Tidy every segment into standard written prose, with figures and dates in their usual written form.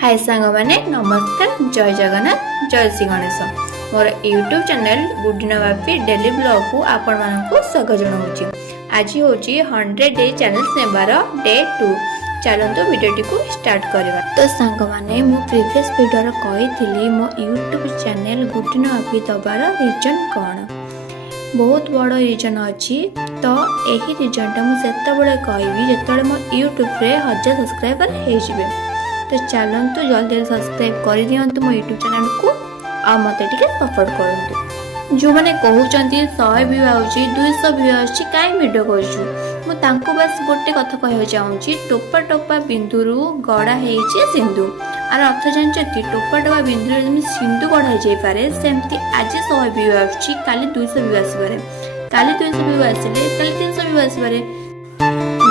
हाय सांग मैंने नमस्कार जय जगन्नाथ जय श्री गणेश मोर यूट्यूब चैनल गुडिना बापी डेली ब्लॉग को आपण मानक स्वागत जनाऊँगी। आज हूँ 100 डे चैनल नेबार डे 2। चलतु वीडियोटी को स्टार्ट करवा। तो सांग मैंने मु प्रीवियस वीडियो कही मो यूट्यूब चैनल गुडिना बापी दबार रीजन कौन बहुत बड़ रीजन अच्छी। तो यही रीजनटा मुझे कहबी जो मो यूट्यूब रे 1000 सब्सक्राइबर हो। तो चलतु जल्दी सब्सक्राइब कर दिंतु मो यूट्यूब चैनल को आ मत सपोर्ट करूँ। जो मैंने कहते 100 व्यू आउची 200 व्यू आउची कहीं वीडियो करूँ बस गोटे कथा कह चाहूँगी टोपा टोपा बिंदु गड़ा है सिंधु आर अर्थ जानते टोपा टोपा बिंदु सिंधु गढ़ा जापे सेमती आज 100 व्यू आउची काली 200 व्यू आसपे काली 200 व्यू आसिले काली 300 व्यू आसपे।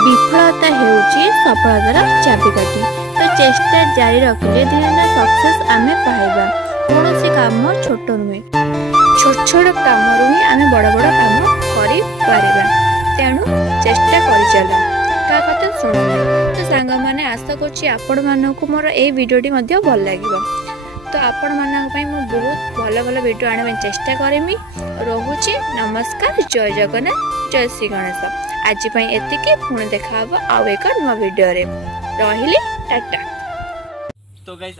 विफलता होउची सफलतार चाबिकाठी। तो चेष्टा जारी रखिले दिन सक्सेस आमे पाइबा। कौन से काम छोट नुहे छोट छोट काम ही आमे बड़ बड़ काम करि पारिबा। तेणु चेष्टा करि चला का कथा सुनना। तो सांग माने आशा करछि आपण मानकु मोर ए वीडियोटी मध्ये भल लागिबो। तो आपण मानक पई मो बहुत भल भल वीडियो आने चेष्टा करेमी। रहुछि नमस्कार जय जगन्नाथ जय श्री गणेश। आज एतिके पुणी देखा आउ एक नुआ वीडियो रे रहिले टाटा। तो गाइस